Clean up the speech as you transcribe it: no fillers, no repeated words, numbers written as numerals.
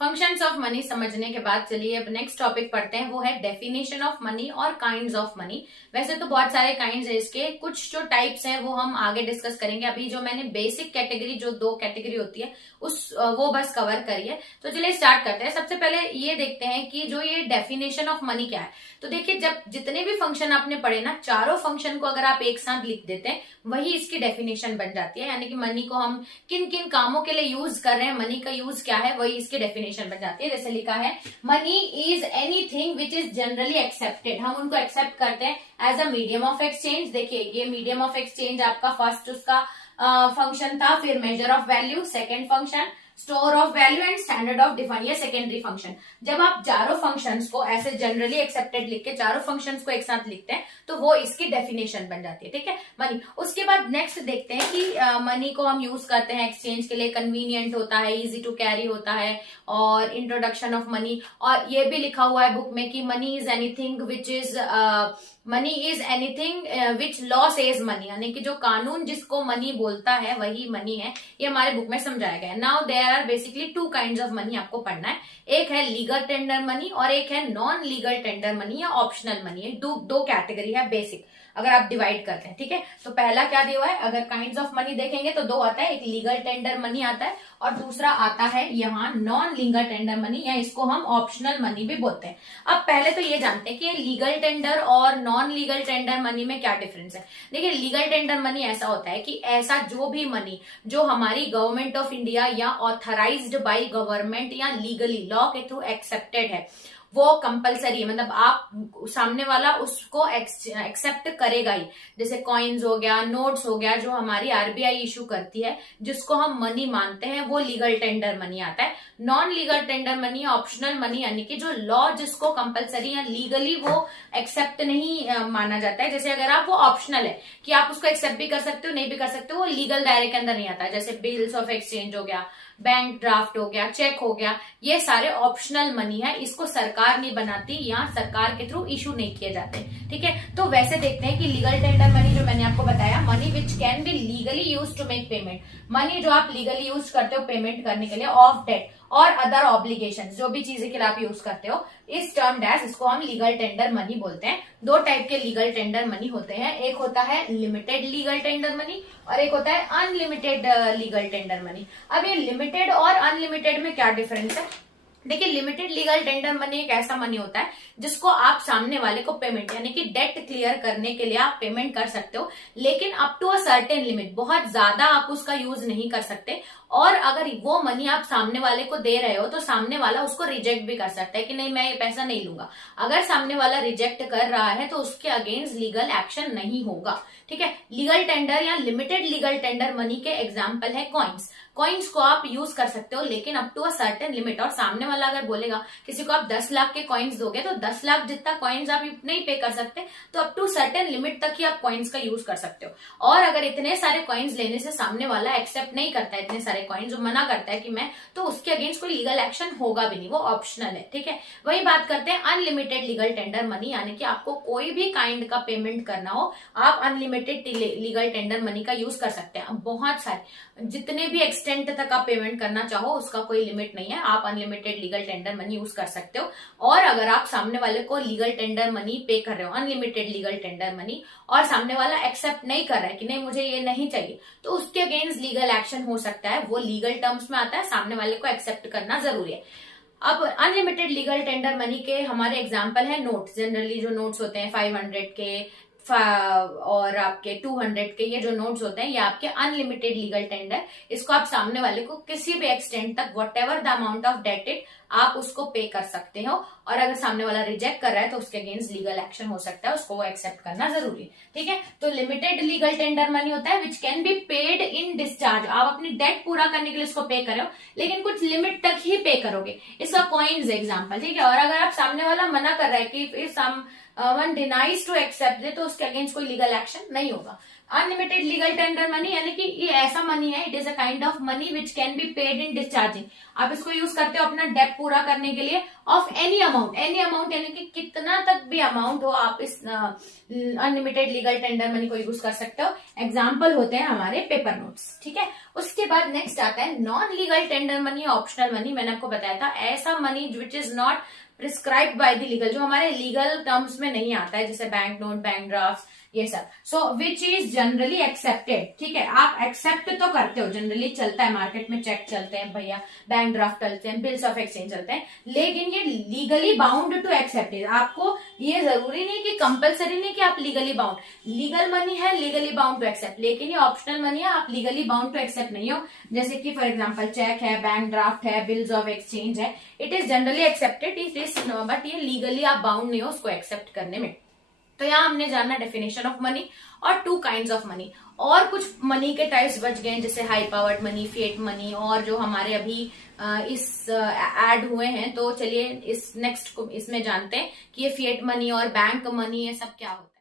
Functions of money समझने के बाद चलिए अब नेक्स्ट टॉपिक पढ़ते हैं, वो है डेफिनेशन ऑफ मनी और काइंड्स ऑफ मनी। वैसे तो बहुत सारे काइंड्स है इसके, कुछ जो टाइप्स हैं वो हम आगे डिस्कस करेंगे। अभी जो मैंने बेसिक कैटेगरी, जो 2 कैटेगरी होती है वो बस कवर करी है। तो चलिए स्टार्ट करते हैं। सबसे पहले ये देखते हैं कि जो ये डेफिनेशन ऑफ मनी क्या है। तो देखिए, जब जितने भी फंक्शन आपने पढ़े ना, चारों फंक्शन को अगर आप एक साथ लिख देते हैं वही इसकी डेफिनेशन बन जाती है। यानी कि मनी को हम किन किन कामों के लिए यूज कर रहे हैं, मनी का यूज क्या है, वही इसकी डेफिनेशन बन जाती है। जैसे लिखा है, money is anything which is generally accepted. हम उनको एक्सेप्ट करते हैं as a medium of exchange. देखिए, ये मीडियम ऑफ एक्सचेंज आपका फर्स्ट उसका फंक्शन था। फिर measure of value second function, store of value and standard of define, ये सेकेंडरी फंक्शन। जब आप चारों फंक्शंस को ऐसे जनरली एक्सेप्टेड लिख के चारों फंक्शंस को एक साथ लिखते हैं तो वो इसकी डेफिनेशन बन जाती है। ठीक है, मनी। उसके बाद नेक्स्ट देखते हैं कि मनी को हम यूज करते हैं एक्सचेंज के लिए, कन्वीनियंट होता है, इजी टू कैरी होता है, और इंट्रोडक्शन ऑफ मनी। और ये भी लिखा हुआ है बुक में कि money is anything which law says money, यानी कि जो कानून जिसको मनी बोलता है वही मनी है। ये हमारे बुक में समझाया गया है। Now there are basically 2 kinds of money आपको पढ़ना है। एक है लीगल टेंडर मनी और एक है नॉन लीगल टेंडर मनी या ऑप्शनल मनी। दो कैटेगरी है बेसिक, अगर आप डिवाइड करते हैं। ठीक है, तो पहला क्या दिया हुआ है, अगर काइंड्स ऑफ मनी देखेंगे तो 2 आता है। एक लीगल टेंडर मनी आता है और दूसरा आता है यहाँ नॉन लीगल टेंडर मनी, या इसको हम ऑप्शनल मनी भी बोलते हैं। अब पहले तो ये जानते हैं कि लीगल टेंडर और नॉन लीगल टेंडर मनी में क्या डिफरेंस है। देखिए, लीगल टेंडर मनी ऐसा होता है कि ऐसा जो भी मनी जो हमारी गवर्नमेंट ऑफ इंडिया या ऑथराइज्ड बाय गवर्नमेंट या लीगली लॉ के थ्रू एक्सेप्टेड है, वो कंपलसरी है। मतलब आप सामने वाला उसको एक्सेप्ट करेगा ही। जैसे कॉइन्स हो गया, नोट्स हो गया, जो हमारी आरबीआई इशू करती है, जिसको हम मनी मानते हैं, वो लीगल टेंडर मनी आता है। Non legal tender money, optional money, यानी कि जो लॉ जिसको कंपलसरी या लीगली वो एक्सेप्ट नहीं माना जाता है। जैसे अगर आप, वो ऑप्शनल है कि आप उसको एक्सेप्ट भी कर सकते हो, नहीं भी कर सकते हो, वो लीगल दायरे के अंदर नहीं आता है। जैसे बिल्स ऑफ एक्सचेंज हो गया, बैंक ड्राफ्ट हो गया, चेक हो गया, ये सारे ऑप्शनल मनी है। इसको सरकार नहीं बनाती या सरकार के थ्रू इशू नहीं किए जाते। ठीक है, तो वैसे देखते हैं कि लीगल टेंडर मनी जो मैंने आपको बताया, money which can be legally use to make payment, money जो आप लीगली यूज करते हो पेमेंट करने के लिए, ऑफ डेट और अदर ऑब्लिगेशन, जो भी चीजें के लिए आप यूज करते हो, इस टर्म डैश, इसको हम लीगल टेंडर मनी बोलते हैं। 2 टाइप के लीगल टेंडर मनी होते हैं, एक होता है लिमिटेड लीगल टेंडर मनी और एक होता है अनलिमिटेड लीगल टेंडर मनी। अब ये लिमिटेड और अनलिमिटेड में क्या डिफरेंस है। देखिए, लिमिटेड लीगल टेंडर मनी एक ऐसा मनी होता है जिसको आप सामने वाले को पेमेंट, यानी कि डेट क्लियर करने के लिए आप पेमेंट कर सकते हो, लेकिन up to a certain limit, बहुत ज्यादा आप उसका यूज नहीं कर सकते। और अगर वो मनी आप सामने वाले को दे रहे हो तो सामने वाला उसको रिजेक्ट भी कर सकता है कि नहीं, मैं ये पैसा नहीं लूंगा। अगर सामने वाला रिजेक्ट कर रहा है तो उसके अगेंस्ट लीगल एक्शन नहीं होगा। ठीक है, लीगल टेंडर या लिमिटेड लीगल टेंडर मनी के एग्जाम्पल है कॉइन्स। कॉइन्स को आप यूज कर सकते हो लेकिन up to a certain limit. और सामने वाला अगर बोलेगा, किसी को आप 10 लाख के कॉइन्स दोगे तो 10 लाख जितना कॉइन्स आप नहीं पे कर सकते, तो अप टू सर्टेन लिमिट तक ही आप कॉइन्स का यूज कर सकते हो। और अगर इतने सारे कॉइन्स लेने से सामने वाला एक्सेप्ट नहीं करता है, इतने सारे कॉइन्स, जो मना करता है कि मैं, तो उसके अगेंस्ट कोई लीगल एक्शन होगा भी नहीं, वो ऑप्शनल है। ठीक है, वही बात करते हैं अनलिमिटेड लीगल टेंडर मनी, यानी कि आपको कोई भी काइंड का पेमेंट करना हो, आप अनलिमिटेड लीगल टेंडर मनी का यूज कर सकते हैं। अब बहुत सारे, जितने भी एक्सटेंट तक आप पेमेंट करना चाहो उसका कोई लिमिट नहीं है, आप unlimited legal tender money use कर सकते हो। और अगर आप सामने वाले को लीगल टेंडर मनी पे कर रहे हो, अनलिमिटेड लीगल टेंडर मनी, और सामने वाला एक्सेप्ट नहीं कर रहा है कि नहीं मुझे ये नहीं चाहिए, तो उसके अगेंस्ट लीगल एक्शन हो सकता है। वो लीगल टर्म्स में आता है, सामने वाले को एक्सेप्ट करना जरूरी है। अब अनलिमिटेड लीगल टेंडर मनी के हमारे एग्जाम्पल है नोट्स। जनरली जो नोट्स होते हैं 500 के और आपके 200 के, ये जो नोट्स होते हैं ये आपके अनलिमिटेड लीगल टेंडर। इसको आप सामने वाले को किसी भी एक्सटेंट तक, what ever the amount of dated, आप उसको पे कर सकते हो। और अगर सामने वाला रिजेक्ट कर रहा है तो उसके अगेंस्ट लीगल एक्शन हो सकता है, उसको वो एक्सेप्ट करना जरूरी है। ठीक है, तो लिमिटेड लीगल टेंडर मनी होता है विच can be paid in discharge. आप अपनी डेट पूरा करने के लिए इसको पे करो, लेकिन कुछ लिमिट तक ही पे करोगे। इसका कॉइन्स एग्जाम्पल। ठीक है, और अगर आप सामने वाला मना कर रहा है कि if one denies to accept it, तो उसके अगेंस्ट कोई लीगल एक्शन नहीं होगा। अनलिमिटेड लीगल टेंडर मनी यानी कि ये ऐसा मनी है, it is a kind of money which can be paid in discharging. आप इसको यूज करते हो अपना डेट पूरा करने के लिए, ऑफ एनी अमाउंट यानी कि कितना तक भी अमाउंट हो आप इस अनलिमिटेड लीगल टेंडर मनी को यूज कर सकते हो। एग्जाम्पल होते हैं हमारे पेपर नोट्स, ठीक है। उसके बाद नेक्स्ट आता है non legal tender money, optional money. मैंने आपको बताया था ऐसा money which is not prescribed by the legal, जो हमारे लीगल टर्म्स में नहीं आता है, जैसे बैंक नोट, बैंक ड्राफ्ट, ये सब। सो विच इज जनरली एक्सेप्टेड, ठीक है, आप एक्सेप्ट तो करते हो, जनरली चलता है मार्केट में, चेक चलते हैं भैया, बैंक ड्राफ्ट चलते हैं, बिल्स ऑफ एक्सचेंज चलते हैं, लेकिन ये लीगली बाउंड टू एक्सेप्ट है। आपको ये जरूरी नहीं कि कंपलसरी नहीं कि आप लीगली बाउंड, लीगल मनी है लीगली बाउंड टू एक्सेप्ट, लेकिन ये ऑप्शनल मनी है, आप लीगली बाउंड टू एक्सेप्ट नहीं हो। जैसे कि फॉर एग्जाम्पल चेक है, बैंक ड्राफ्ट है, बिल्स ऑफ एक्सचेंज है, it is generally accepted, it is but ये लीगली आप बाउंड नहीं हो उसको एक्सेप्ट करने में। तो यहाँ हमने जाना डेफिनेशन ऑफ मनी और टू काइंड्स ऑफ मनी। और कुछ मनी के टाइप्स बच गए जैसे high powered money, fiat money, और जो हमारे अभी इस ऐड हुए हैं। तो चलिए इस नेक्स्ट इसमें जानते हैं कि ये फिएट मनी और बैंक मनी ये सब क्या होता है।